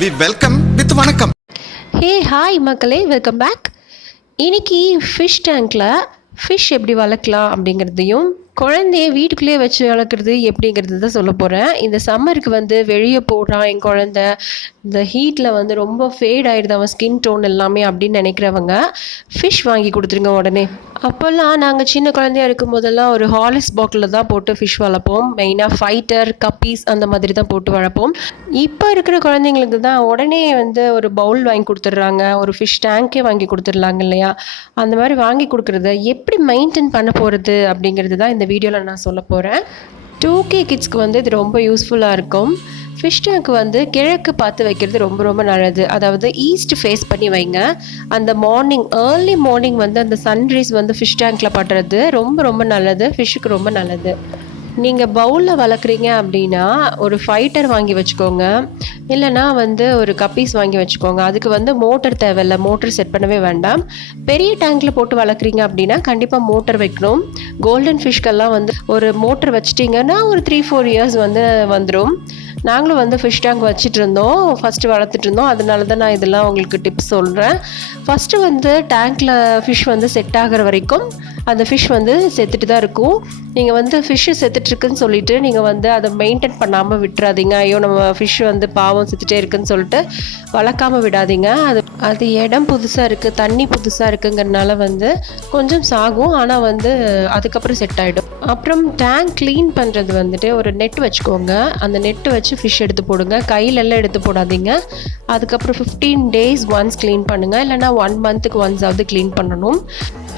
We welcome with வணக்கம். Hey hi மக்களே, welcome back. இன்னைக்கு ஃபிஷ் டேங்க்கில் ஃபிஷ் எப்படி வளர்க்கலாம் அப்படிங்கிறதையும் குழந்தைய வீட்டுக்குள்ளேயே வச்சு வளர்க்குறது எப்படிங்கிறது தான் சொல்ல போகிறேன். இந்த சம்மருக்கு வந்து வெளியே போடுறான் என் குழந்த, இந்த ஹீட்டில் வந்து ரொம்ப ஃபேட் ஆகிடுது அவன் ஸ்கின் டோன் எல்லாமே அப்படின்னு நினைக்கிறவங்க ஃபிஷ் வாங்கி கொடுத்துருங்க உடனே. அப்போல்லாம் நாங்கள் சின்ன குழந்தையா இருக்கும் போதெல்லாம் ஒரு ஹாலிஸ் பாட்டிலில் தான் போட்டு ஃபிஷ் வளர்ப்போம். மெயினாக ஃபைட்டர், கப்பீஸ் அந்த மாதிரி தான் போட்டு வளர்ப்போம். இப்போ இருக்கிற குழந்தைங்களுக்கு தான் உடனே வந்து ஒரு பவுல் வாங்கி கொடுத்துட்றாங்க, ஒரு ஃபிஷ் டேங்க்கே வாங்கி கொடுத்துட்றாங்க இல்லையா? அந்த மாதிரி வாங்கி கொடுக்குறத எப்படி மெயின்டைன் பண்ண போகிறது அப்படிங்கிறது தான் இந்த வீடியோவில் நான் சொல்ல போகிறேன். 2K கிட்ஸ்க்கு வந்து இது ரொம்ப யூஸ்ஃபுல்லாக இருக்கும். ஃபிஷ் டேங்க் வந்து கிழக்கு பார்த்து வைக்கிறது ரொம்ப ரொம்ப நல்லது. அதாவது ஈஸ்ட் ஃபேஸ் பண்ணி வைங்க. அந்த ஏர்லி மார்னிங் வந்து அந்த சன்ரைஸ் வந்து ஃபிஷ் டேங்க்கில் படுறது ரொம்ப ரொம்ப நல்லது, ஃபிஷ்ஷுக்கு ரொம்ப நல்லது. நீங்கள் பவுலில் வளர்க்குறீங்க அப்படின்னா ஒரு ஃபைட்டர் வாங்கி வச்சுக்கோங்க, இல்லைனா வந்து ஒரு கப்பீஸ் வாங்கி வச்சுக்கோங்க. அதுக்கு வந்து மோட்டர் தேவையில்லை, மோட்டர் செட் பண்ணவே வேண்டாம். பெரிய டேங்க்கில் போட்டு வளர்க்குறீங்க அப்படின்னா கண்டிப்பாக மோட்டர் வைக்கணும். கோல்டன் ஃபிஷ்கெல்லாம் வந்து ஒரு மோட்டர் வச்சிட்டிங்கன்னா ஒரு 3-4 இயர்ஸ் வந்து வந்துடும். நாங்களும் வந்து ஃபிஷ் டேங்க் வச்சுட்டு இருந்தோம், ஃபஸ்ட்டு வளர்த்துட்டு இருந்தோம். அதனால தான் நான் இதெல்லாம் உங்களுக்கு டிப்ஸ் சொல்கிறேன். ஃபஸ்ட்டு வந்து டேங்க்கில் ஃபிஷ் வந்து செட் ஆகிற வரைக்கும் அந்த ஃபிஷ் வந்து செத்துட்டு தான் இருக்கும். நீங்கள் வந்து ஃபிஷ்ஷு செத்துட்ருக்குன்னு சொல்லிவிட்டு நீங்கள் வந்து அதை மெயின்டைன் பண்ணாமல் விட்டுறாதீங்க. ஐயோ நம்ம ஃபிஷ் வந்து பாவம் செத்துட்டே இருக்குன்னு சொல்லிட்டு வளர்க்காமல் விடாதீங்க. அது இடம் புதுசாக இருக்குது, தண்ணி புதுசாக இருக்குங்கிறதுனால வந்து கொஞ்சம் சாகும், ஆனால் வந்து அதுக்கப்புறம் செட் ஆகிடும். அப்புறம் டேங்க் க்ளீன் பண்ணுறது வந்துட்டு ஒரு நெட் வச்சுக்கோங்க. அந்த நெட்டு வச்சு ஃபிஷ் எடுத்து போடுங்க, கையிலெல்லாம் எடுத்து போடாதீங்க. அதுக்கப்புறம் 15 days ஒன்ஸ் க்ளீன் பண்ணுங்கள், இல்லைனா 1 month ஒன்ஸாவது க்ளீன் பண்ணணும்.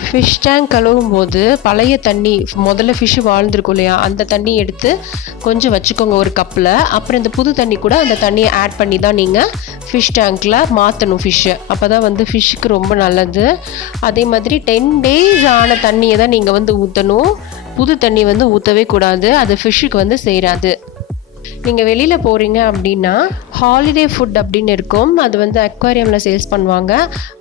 ஃபிஷ் டேங்க் கழுவும் போது பழைய தண்ணி, முதல்ல ஃபிஷ்ஷு வாழ்ந்துருக்கும் இல்லையா, அந்த தண்ணி எடுத்து கொஞ்சம் வச்சுக்கோங்க ஒரு கப்பில். அப்புறம் இந்த புது தண்ணி கூட அந்த தண்ணியை ஆட் பண்ணி தான் நீங்கள் ஃபிஷ் டேங்க்கில் மாற்றணும் ஃபிஷ்ஷை. அப்போ தான் வந்து ஃபிஷ்ஷுக்கு ரொம்ப நல்லது. அதே மாதிரி 10 days ஆன தண்ணியை தான் நீங்கள் வந்து ஊற்றணும், புது தண்ணி வந்து ஊற்றவே கூடாது, அது ஃபிஷ்ஷுக்கு வந்து சேராது. நீங்கள் வெளியில் போகிறீங்க அப்படின்னா ஹாலிடே ஃபுட் அப்படின்னு இருக்கும், அது வந்து அக்வாரியமில் சேல்ஸ் பண்ணுவாங்க.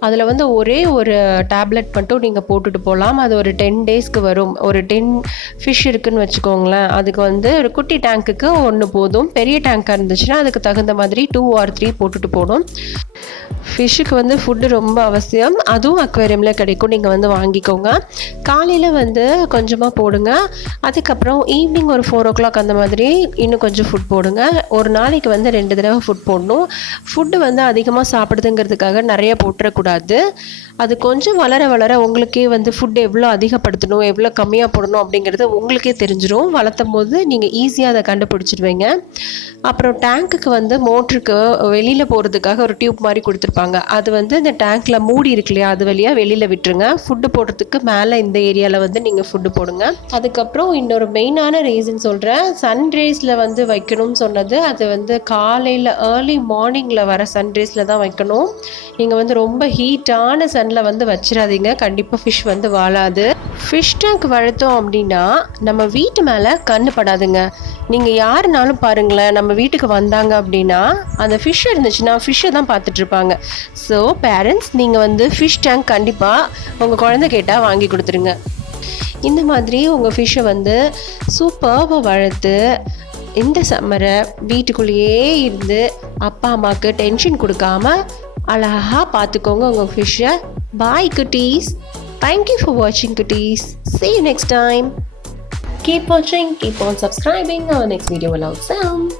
அதில் வந்து ஒரே ஒரு டேப்லெட் மட்டும் நீங்கள் போட்டுட்டு போகலாம். அது ஒரு 10 daysக்கு வரும். ஒரு 10 ஃபிஷ் இருக்குதுன்னு வச்சுக்கோங்களேன், அதுக்கு வந்து ஒரு குட்டி டேங்க்குக்கு 1 போதும். பெரிய டேங்காக இருந்துச்சுன்னா அதுக்கு தகுந்த மாதிரி 2 or 3 போட்டுட்டு போகணும். ஃபிஷ்ஷுக்கு வந்து ஃபுட்டு ரொம்ப அவசியம், அதுவும் அக்வேரியமில் கிடைக்கும், நீங்கள் வந்து வாங்கிக்கோங்க. காலையில் வந்து கொஞ்சமாக போடுங்க, அதுக்கப்புறம் ஈவினிங் ஒரு 4 o'clock அந்த மாதிரி இன்னும் கொஞ்சம் ஃபுட் போடுங்க. ஒரு நாளைக்கு வந்து 2 தடவை ஃபுட் போடணும். ஃபுட்டு வந்து அதிகமாக சாப்பிடுதுங்கிறதுக்காக நிறைய போட்டுறக்கூடாது. அது கொஞ்சம் வளர வளர உங்களுக்கே வந்து ஃபுட் எவ்வளோ அதிகப்படுத்தணும், எவ்வளோ கம்மியாக போடணும் அப்படிங்கிறது உங்களுக்கே தெரிஞ்சிடும். வளர்த்தும் போது நீங்கள் ஈஸியாக அதை கண்டுபிடிச்சிடுவீங்க. அப்புறம் டேங்க்குக்கு வந்து மோட்டருக்கு வெளியில் போகிறதுக்காக ஒரு டியூப் மாதிரி கொடுத்துருப்பாங்க. அது வந்து இந்த டேங்க்கில் மூடி இருக்கு இல்லையா, அது வழியாக வெளியில் விட்டுருங்க. ஃபுட்டு போடுறதுக்கு மேலே இந்த ஏரியாவில் வந்து நீங்கள் ஃபுட்டு போடுங்க. அதுக்கப்புறம் இன்னொரு மெயினான ரீசன் சொல்கிறேன், சன்ரைஸில் வந்து வைக்கணும்னு சொன்னது, அது வந்து காலையில் ஏர்லி மார்னிங்கில் வர சன்ரைஸில் தான் வைக்கணும். நீங்கள் வந்து ரொம்ப ஹீட்டான சன்னில் வந்து வச்சிடாதீங்க, கண்டிப்பாக ஃபிஷ் வந்து வாழாது. ஃபிஷ் டேங்க் வளர்த்தோம் அப்படின்னா நம்ம வீட்டு மேலே கண்ணு படாதுங்க. நீங்கள் யாருனாலும் பாருங்களேன், நம்ம வீட்டுக்கு வந்தாங்க அப்படின்னா அந்த ஃபிஷ் இருந்துச்சுன்னா ஃபிஷ்ஷை தான் பார்த்துட்ருப்பாங்க. ஸோ பேரண்ட்ஸ், நீங்கள் வந்து ஃபிஷ் டேங்க் கண்டிப்பாக உங்கள் குழந்தை கேட்டால் வாங்கி கொடுத்துருங்க. இந்த மாதிரி உங்கள் ஃபிஷ்ஷை வந்து சூப்பராக வளர்த்து இந்த சம்மரை வீட்டுக்குள்ளேயே இருந்து அப்பா அம்மாவுக்கு டென்ஷன் கொடுக்காம அழகாக பார்த்துக்கோங்க உங்கள் ஃபிஷ்ஷை. பாய் குட்டீஸ். Thank you for watching cuties. See you next time. Keep watching, keep on subscribing. Our next video will out soon.